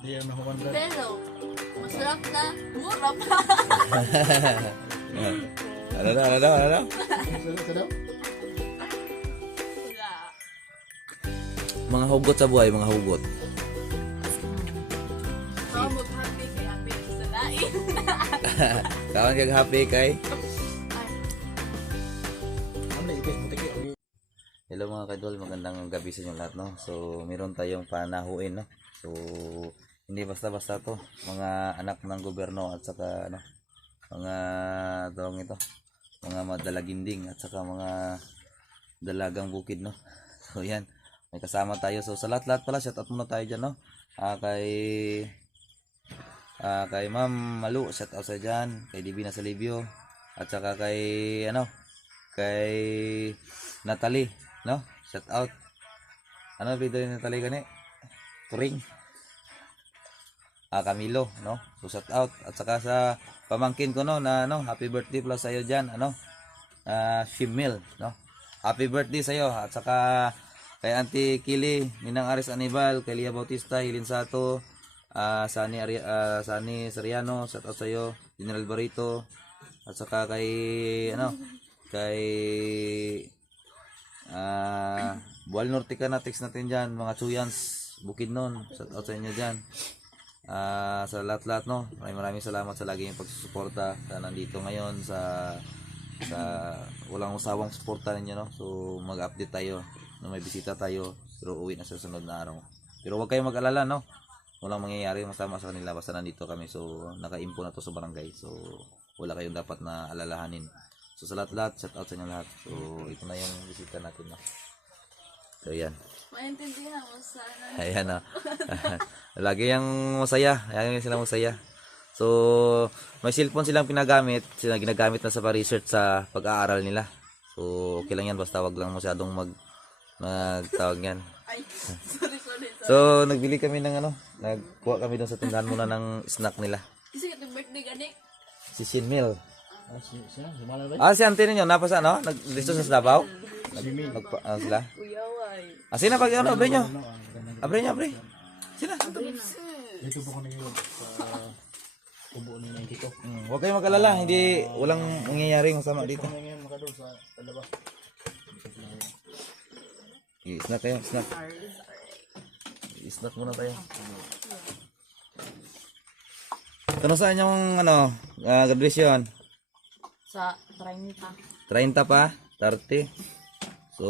Di yan nahuman brad. Pero, masarap na. Mura pa. Ano daw, ano daw, ano daw? Sa daw? Wala. Mga hugot sa buhay, mga hugot. Ako mag-happy kay happy sa lain. Kawan kag happy kay. Ano na ikis mo tiki? Hello mga kaidol, magandang gabi sa inyo lahat, no? So, meron tayong panahuin, no? So, hindi basta-basta to. Mga anak ng gobyerno at saka, ano, mga tawag ito, mga madalaginding at saka mga dalagang bukid, no? So, yan. May kasama tayo. So, sa lahat-lahat pala, shout out muna tayo dyan, no? Kay Ma'am Malu, shout out sa dyan. Kay Divina Salibio. At saka kay, kay Natalie, no? Shout out. Ano video ni Natalie gani? Turing. Camilo, no? So shout out. At saka sa pamangkin ko, no, na happy birthday pala sa iyo diyan, Shimil, no? Happy birthday sa iyo. At saka kay Auntie Kili, Ninang Aris Anibal, kay Lia Bautista, Hilin Sato, Sani Sariano, shout out sa iyo. General Barito. At saka kay kay Bual Norte ka na, text natin dyan, mga Chuyans, Bukidnon, shout out sa inyo dyan. Sa lahat-lahat, no, maraming salamat sa lagi yung pagsusuporta sa nandito ngayon sa walang usawang suporta ninyo, no. So mag-update tayo, no, may bisita tayo, pero uwi na sa sunod na araw. Pero huwag kayong mag-alala, no, walang mangyayari masama sa kanila basta nandito kami. So naka-info na to sa barangay, so wala kayong dapat na alalahanin. So sa lahat-lahat, shout out sa inyo lahat. So ito na yung bisita natin, no. So yan. Maintindihan mo sana. Ayan na. Lagi yung masaya. Lagi sila masaya. So may cellphone silang ginagamit na sa pa-research sa pag-aaral nila. So okay lang yan, basta wag lang masyadong magtawag yan. Ay, sorry. So nagbili kami ng nagkuha kami doon sa tindahan muna ng snack nila. Kasi itong birthday gani. Si Shinmil. Sumala ba? Si auntie ninyo napasa, no? Nag-dito sa Davao. Sila. Uyaway. Sina pag abre nyo. Abre. Sina. Dito po ko ngayon sa kubo ni Nang Tito. Huwag kayong mag-alala, walang mangyayari masama dito. Kami ngayon makadol sa talaba. Snack kayo, snack. Snack muna tayo. Kano saan yung graduation? Sa 30. 30 pa? 30? So,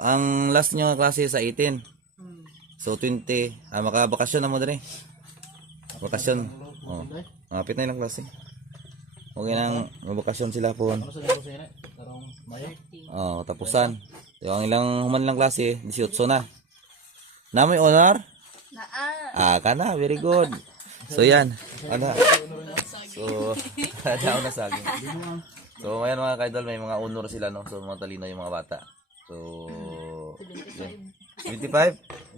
ang last nyo klase sa 18. So, 20. Makabakasyon na mo dali. Bakasyon. Oh. Mapit na ilang klase. Okay nang mabakasyon sila po. Ano sa dito sa ina? Karong Maya. Oh, tapusan. So, ang ilang human lang klase, 18 na. Na may honor? Kana, very good. So, yan. So, daw na saging. So, ayan mga kaidol, may mga honor sila, no? So, mga talino yung mga bata. So, 25?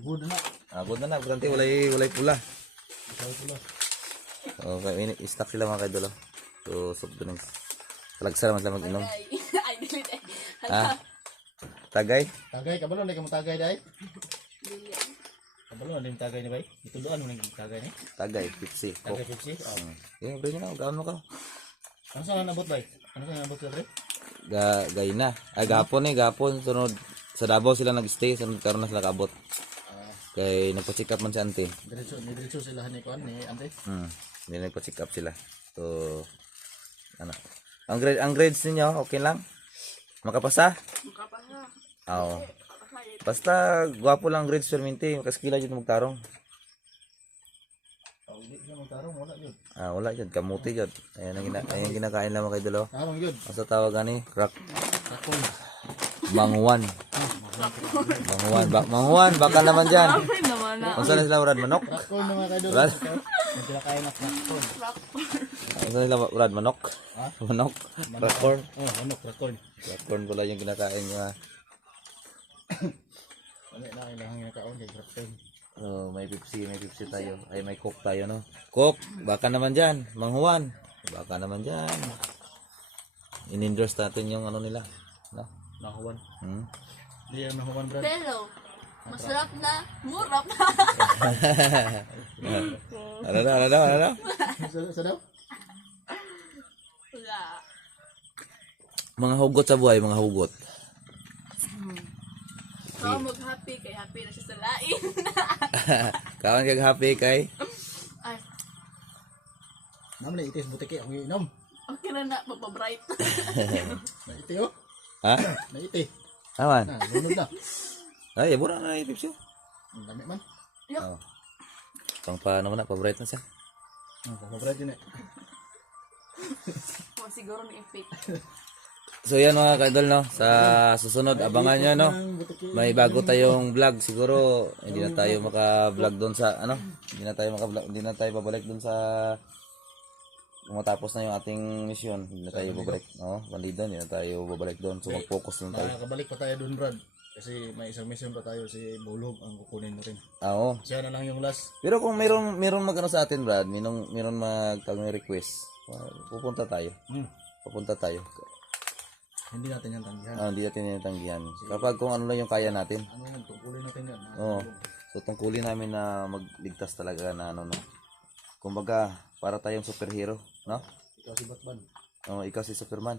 Good na. Good na. Berarti walay pula. Okay, i-stock sila mga kaidol. So, soft drinks. Talagsa naman sila mag-inom. Ay, delete. Tagay? Tagay, kabalo na ka mo tagay dai. Kabalo na yung tagay ni bay. Ituduan mo ng tagay ni. Tagay, Pepsi. Tagay Pepsi. Bro nyo na, gawin mo ka. Ano sa nabot bay? Ano sa nabot ka bre? Gay na. Gapon. Sunod, sa Davao sila nag-stay. Sunod karon na sila kabot. Kay nagpa-check up man si ante. Diretso sila ni kon ni ante. Hindi nagpa-check up sila. So, ang grades ninyo, okay lang? Makapasa? Makapasa. Oo. Basta, gwapo lang grades perminti. Makaskila dyan magtarong. Hindi siya magtarong, wala yun. Wala dyan. Kamuti dyan. Ayan ang ginakain lang mga kaidolo. Tarong yun. Asa tawag gani? Rakon. Mangwan. Mangwan, baka naman dyan. Ay, naman na. Kung saan sila urad manok? Rakon mga kaidol. Urad? Ang kinakain na rakon. Kung saan sila urad manok? Manok? Racorn? Manok, rakon. Racorn pala yung kinakain niya. Wala na kailangan kinakaon kay rakon. May Pepsi tayo. Ay, may Coke tayo, no? Coke, baka naman dyan. Manghuan, baka naman dyan. In-endorse natin yung nila. No? Nahuwan. Hmm? Di yan nahuwan brad. Pero, Masarap na. Mura pa. Ano daw? Sa daw? Wala. Mga hugot sa buhay, mga hugot. So, mag-happy kay happy na siya sa lain. Kawan kag happy kay. Ay, Naman na itis butiki. Ang inom. okay na na. Mapabright. Naiti oh. Ha? Naiti. Aman. Lunod na. Ay, mura na yung tips yun. Ang dami man. Yuck. Oh. Pang paano mo na, paborito na siya. Ang paborito yun eh. O, siguro may effect. So yan mga kaidol no, sa susunod abangan nyo no. May bago tayong vlog siguro hindi na tayo maka-vlog doon sa ano, hindi na tayo babalik doon sa matapos na yung ating mission, hindi na tayo babalik, no? Bandido, hindi na tayo babalik doon. So mag-focus lang tayo. Makakabalik pa tayo dun, Brad. Kasi may isang mission pa tayo, si Bulog ang kukunin mo rin. Oo. Siya na lang yung last. Pero kung mayroon magano sa atin, Brad, mayroon magtagong request, pupunta tayo. Pupunta tayo. Hindi natin yan tanggihan. Hindi natin yung tanggihan. Kapag kung ano lang yung kaya natin. Ano yan, tungkulin natin yan. Oo. So tungkulin namin na magligtas talaga na ano no. Kumbaga, para tayong superhero, no? Ikaw si Batman. Ikaw si Superman.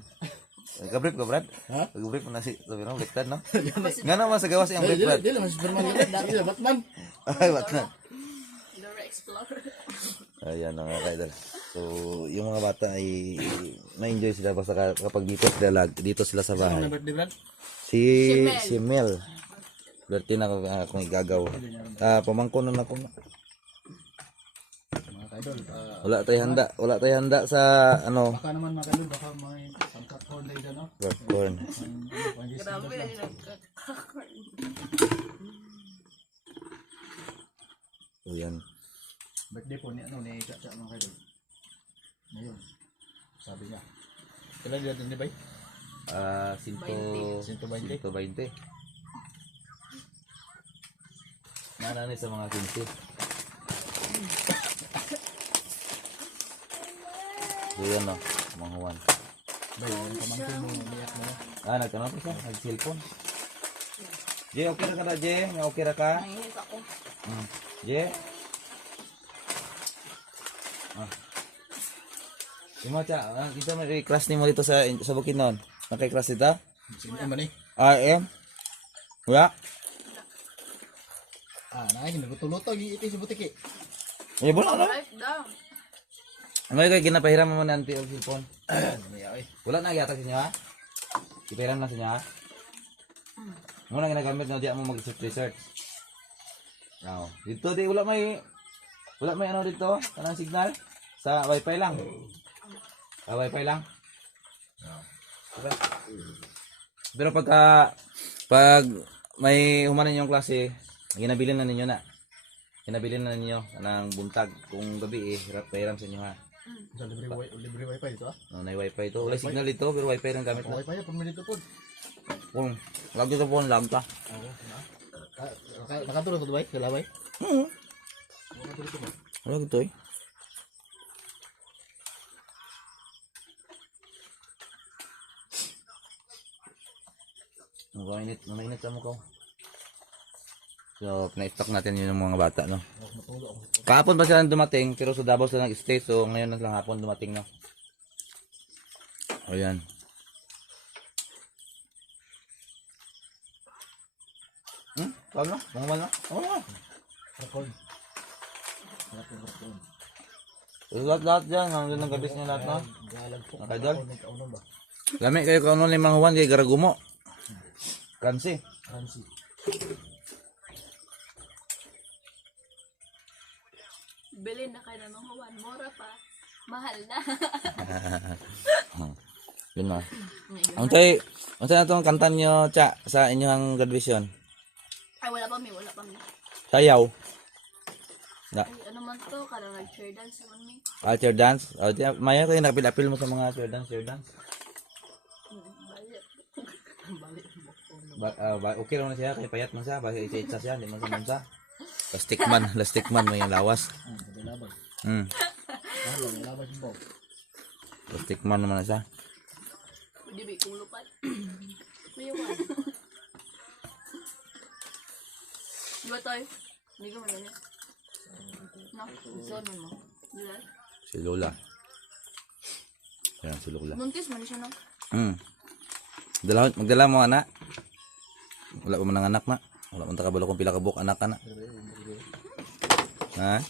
Nag-brief ka, Brad? Ha? Nag-brief mo na si Superman, baliktad, no? Nga naman sa gawas yung brief, Brad. Dili lang si Superman. Dili lang Batman. Ay, Batman. Dora Explorer. Ayan na nga, kaidol. So, yung mga bata ay na-enjoy sila basta kapag dito sila sa Ano bahay. na birthday, Brad? Si Mel. Birthday na akong igagaw. Pamangko na ako. Mga kaidol. Wala tayo handa sa ano, Baka naman mga kaidol, baka may pangkakon tayo dyan, no? popcorn. Grabe na yun. Nagkakakorn. So, yan. Birthday po ni Chacha mga kaidol. Ngayon, sabi niya. Kailan dyan ni Bay? 120. 120. Nananay sa mga 15. So yan no, mga Juan. Bay, yung pamangkin mo, umiyak mo. Nagtanong pa siya, nag-cellphone. Jay, okay ra ka na, Jay? Nga okay ra ka? Nanginig ako. Jay? Ima cha, kita may class ni mo dito sa Bukidnon. Nakay-class dito? Sino man eh? RM? Wala? Nagutulutog, iti si Butiki. Ay, wala na. Right down. Ano kayo ginapahiram mo na ang cellphone? Umiyak eh. Wala na yata sa inyo ha? Ipahiram na sa inyo ha? Muna ginagamit na diyan mo mag-research. Now, dito di wala may ano dito, kanang signal sa wifi lang. Sa wifi lang. Diba? Pero pag may humanan yung klase, ginabilin na ninyo ng buntag kung gabi hiram sa inyo ha. Sa libre wifi dito ah. May wifi ito. Wala signal dito pero wifi lang gamit na. Wifi ya, pag dito po. Kung lag dito po, lag ka. Nakatulog ko Bay? Kala Bay? Nakatulog ko ba? Wala dito eh. Mainit sa mukha. So, pina-stock natin yun ng mga bata, no? Kahapon pa sila dumating, pero sa Davao sila nag-stay, so ngayon lang hapon dumating, no? Ayan. Tawag na? Mangamal na? Oo na. Record. So, lahat dyan, hanggang ng gabis niya lahat, no? Galag po. Nakadal? Nagkaunon ba? Lami kayo kaunon ni Mang Juan kay Garagumo. Kansi. Kansi. Bilhin na kayo ng mga one. Mura pa. Mahal na. Yun na. Unsay na itong kanta nyo, Cha, sa inyong graduation? Ay, wala pa mi. Sayaw. Ay, ano man to? Karang nag-chair dance naman mi. Chair dance. Maya kayo nakapil-apil mo sa mga chair dance. Balik. Okay lang na siya, kay payat man siya, basta isa-isa siya, hindi man sa mansa. Lastik man may yung lawas. Labag. Labag yung bawang. Lastik man naman na siya. Pwede ba kung lupat? May one. Di ba tayo? Hindi ko magalit. No? Gusto nun mo. Di ba? Si Lola. Ayan, si Lola. Buntis man siya, no? Magdala mo, anak. Wala pa man ang anak, na. Wala man takabalo kung pila kabuk anak ka na. Ha?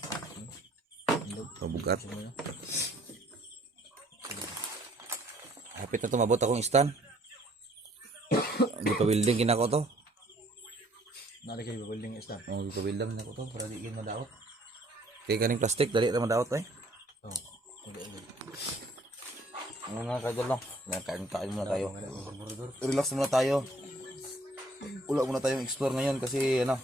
Kabugat. Hapit na tumabot akong stand. Hindi pa building kinako to. Nari kayo building staff. Oh, hindi pa building kinako to. Para di madaot. Kaya kaning plastic, dali na madaot eh. Oh. Ano nga kayo lang? Kain muna tayo. Relax muna tayo. Wala muna tayong explore ngayon kasi ano.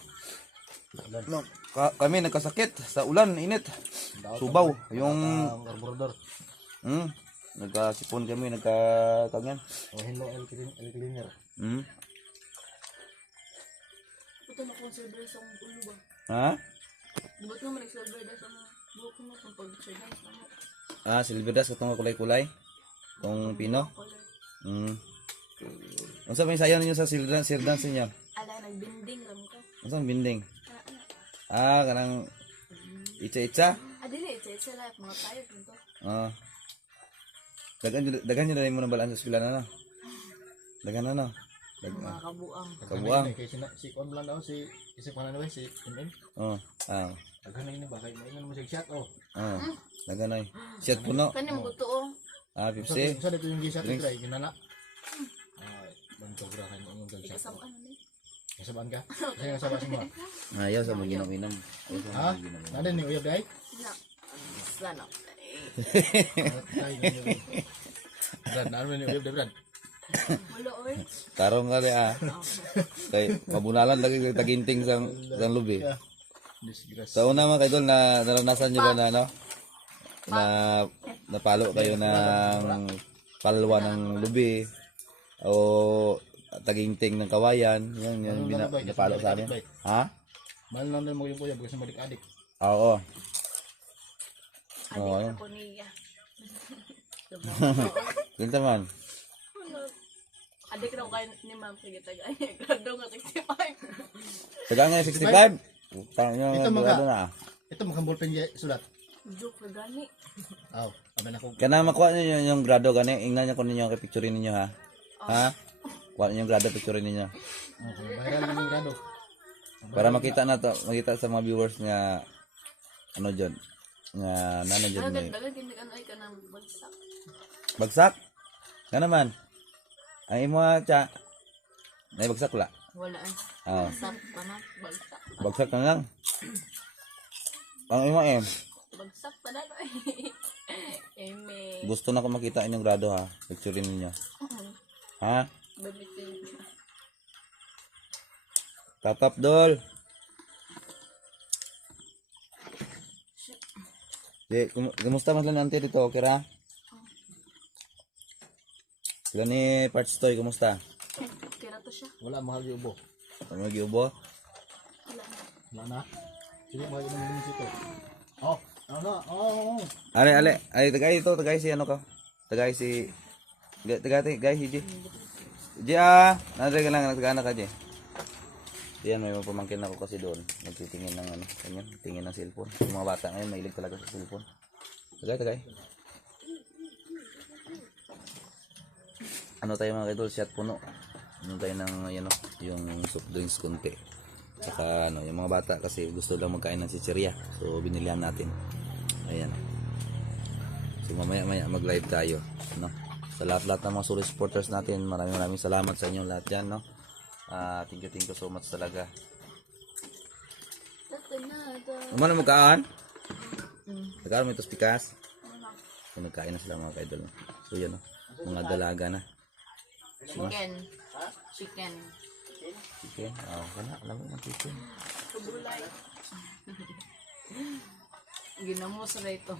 Kami nagkasakit sa ulan, init. Subaw, yung Carburetor. nagkasipon kami, nagkatagyan. Oh, hello, el cleaner. Ito na kung silver sa akong ulo ba? Ha? Di ba't naman nag-silver daw sa mga buhok mo kung pag-silver sa mga Silver dust katong kulay-kulay. Kung pino. Unsa may sayaw ninyo sa silver dance ninyo? ala, nagbinding lang ko. Unsa binding? Ano? Kanang itsa-itsa. Dili, it's a life, mga tayo dito. Dagan nyo na rin mo ng balaan sa eskwela na, no? Dagan na, no? Mga kabuang. Kabuang. Kay si Kon lang daw si ko na si MM. Aghan na ini ba kay maingon mo sig shot oh. Dagan na. Shot puno. Kani mo gutuo. Pepsi. Sa dito yung gisat try ginana. Banto gra kay mo ng shot. Kasama ano ni? Kasaban ka? Kasi nasaba mo. Ayaw sa maginom-inom. Ha? Nada ni uyab dai? Na. Sana. Brad, naman ni uyab dai Brad. Wala oy. Tarong ka rin Kay mabunalan lagi kay taginting sang lubi. Disgrace. Sa una mga kaidol na naranasan nyo ba na ano? Na napalo kayo ng palwa ng lubi o taginting ng kawayan. Yan napalo sa amin. Ha? Mahal lang din mo yung uyab kasi malik-adik. Oo. Adik ayun. ako niya. Ganito man. Adik raw kayo ni ma'am. Sige, tagay. Grado nga 65. Taga nga 65. Tang nyo Ito, mga- grado na. Ito makang ballpen sulat. Joke na gani. Aw, aban ako. Kana makuha niyo yung grado gani. Ingnan niyo kung ninyo picturein ninyo ha. Ha? Kuha niyo yung grado picturein ninyo. Viral na yung grado. Para makita na to, makita sa mga viewers nga ano jud nga nano jud ni Dagan hindi ka ay ka ng bagsak. bagsak. Nga naman. Ang imo cha nay bagsak la. Wala ay. Ah, Bagsak pa na. Bagsak. bagsak na lang. Ang imo Bagsak pa na. Eme. gusto na ko makita inyong grado ha. Picturein ninyo. Ha? Babitin. Tatap dol. Kumusta man lang ante dito, okay ra? Sila ni Parts Toy, kumusta? Kira to siya. Wala mahal yung ubo. Ano mag-iubo? Wala na. Wala na. Sige, mahal yung naman dito. Oh, ano? Oh. Tagay si ano ka? Tagay si Ji. Ji nandre ka lang, nagtagana ka Ji. Diyan may pamangkin ako kasi doon. Nagtitingin ng ano, ganyan, tingin ng cellphone. Yung mga bata ngayon, mahilig talaga sa cellphone. Tagay. Ano tayo mga idol, shot puno. Ano tayo ng yung soft drinks konti. Saka yung mga bata kasi gusto lang magkain ng chichirya. So binilihan natin. Ayan. So mamaya mag-live tayo, no? Sa lahat ng mga Suri supporters natin, maraming salamat sa inyo lahat diyan, no? Thank you so much talaga. Umano magkaan? Nagkaan mo ito pikas? So nagkain na sila mga kaidol. So yun, no? Mga dalaga na. Chicken. Chicken? Wala. Alam mo yung chicken. Kabulay. Ginamos na ito.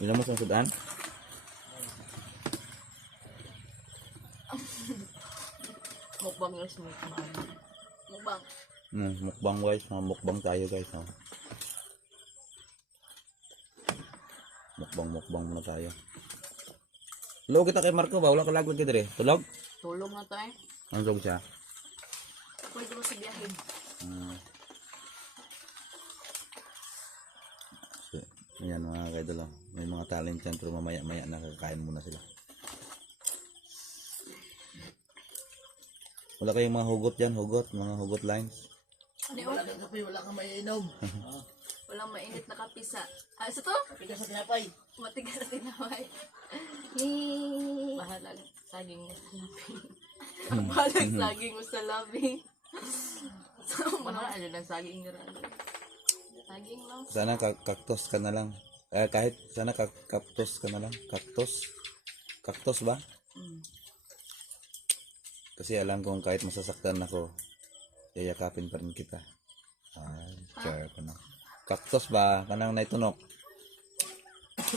Ginamos ang sudan? Mukbang guys, mukbang. Mukbang guys. Mukbang tayo guys. No? Mukbang muna tayo. Tulog kita kay Marco ba? Wala ka laglag kita rin. Tulog? Tulong na tayo. Ang tulog siya? Pwede mo sa biyahe. So, ayan mga kaidol. May mga talent yan pero mamaya-maya nakakain muna sila. Wala kayong mga hugot dyan, mga hugot lines. Ano yun? Wala kang kape, wala kang maiinom. Walang mainit na kapisa. Ah, isa to? Kape ka sa tinapay. Matigas na tinaway. Bahalag saging mo sa labi. Bahalag saging mo sa labi. Mahal lang saging nyo rin. Saging lang. Sana cactus ka na lang. Kahit sana cactus ka na lang. Cactus ba? Kasi alam kong kahit masasaktan ako, yayakapin pa rin kita. Ay, care ko na. Cactus ba? Kanang naitunok.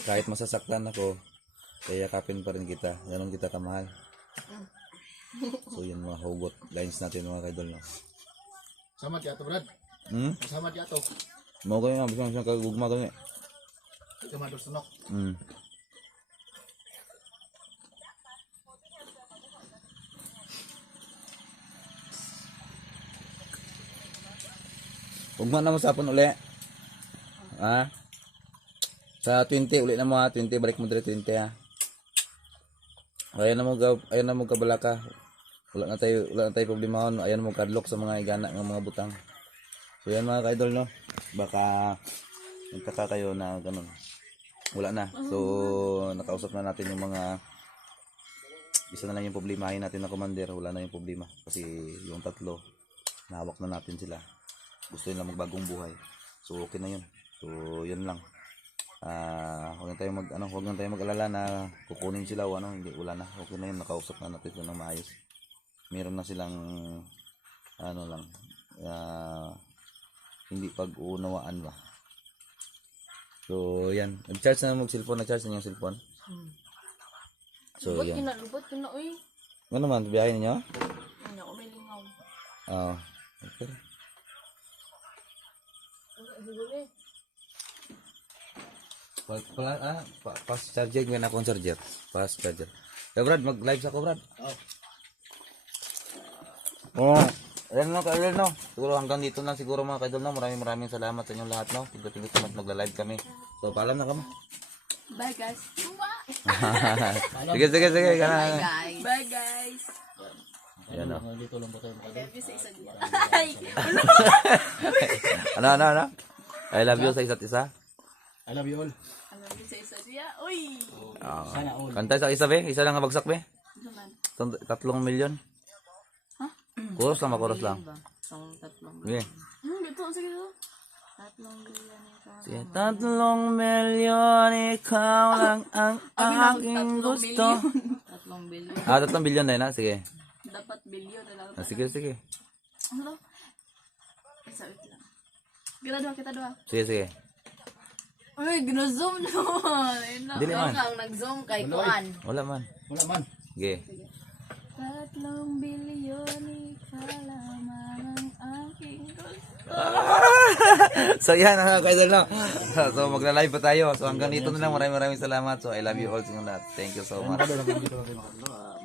Kahit masasaktan ako, yayakapin pa rin kita. Ganon kita kamahal. So yun mga hugot lines natin mga kaidol. No? Sama di ato, Brad. Sama di ato. Mau kayo nga, bisang kagugma kami. Ito madol sunok. Ugma na mo sapon uli. Ha? Sa 20 uli na mo ha. 20 balik mo dire 20 ha. Ayan na mo kabalaka. Wala na tayo problemahon. Ayan mo kadlok sa mga igana ng mga butang. So yan mga kaidol no. Baka nagtaka kayo na ganun. Wala na. So nakausap na natin yung mga isa na lang yung problemahin natin na commander. Wala na yung problema. Kasi yung tatlo nahawak na natin sila. Gusto nila magbagong buhay. So okay na yun. So yun lang. Huwag na tayo mag-alala na kukunin sila o ano, hindi, wala na. Okay na yun, nakausap na natin sila ng maayos. Meron na silang ano lang, hindi pag-uunawaan ba. So yan, nag-charge na mag-cellphone, nag-charge na yung cellphone. So yan. Lubot kina, uy. Ano naman, biyahe ninyo? Ano, may lingaw. Okay. Fast charger nga na akong charger. Fast charger. Brad, mag-live sa ko, Brad. Ayan no. Siguro hanggang dito na siguro mga kaidol no. Maraming salamat sa inyong lahat no. Tigo-tigo sa magla-live kami. So, paalam na kami. Bye guys. Sige. Bye guys. Bye guys. Ayan no. Dito lang ba tayo makadol? Love you sa isa diyan. Ano? I love you sa isa't isa. I love you all. I love you sa isa diyan. Uy. Sana all. Kanta sa isa be? Isa lang nga bagsak be? Naman. 3 milyon. Ha? Chorus lang. Sige. Dito, sige dito. 3 billion ito. Sige, 3 milyon, ikaw lang ang aking gusto. 3 billion. 3 bilyon din ha, sige. Dapat billion na lang. Sige. Ano? Isa wait lang. Kita dua. Sige. Uy, gina-zoom naman. Dili man. Ang nag-zoom kay Kuan. Wala man. Sige. 3 billion, ikaw lamang ang aking gusto. So yan mga kaidol no. So magla-live pa tayo. So hanggang dito na lang. Maraming salamat. So I love you all sa inyo lahat. Thank you so much. Dito lang tayo makadol.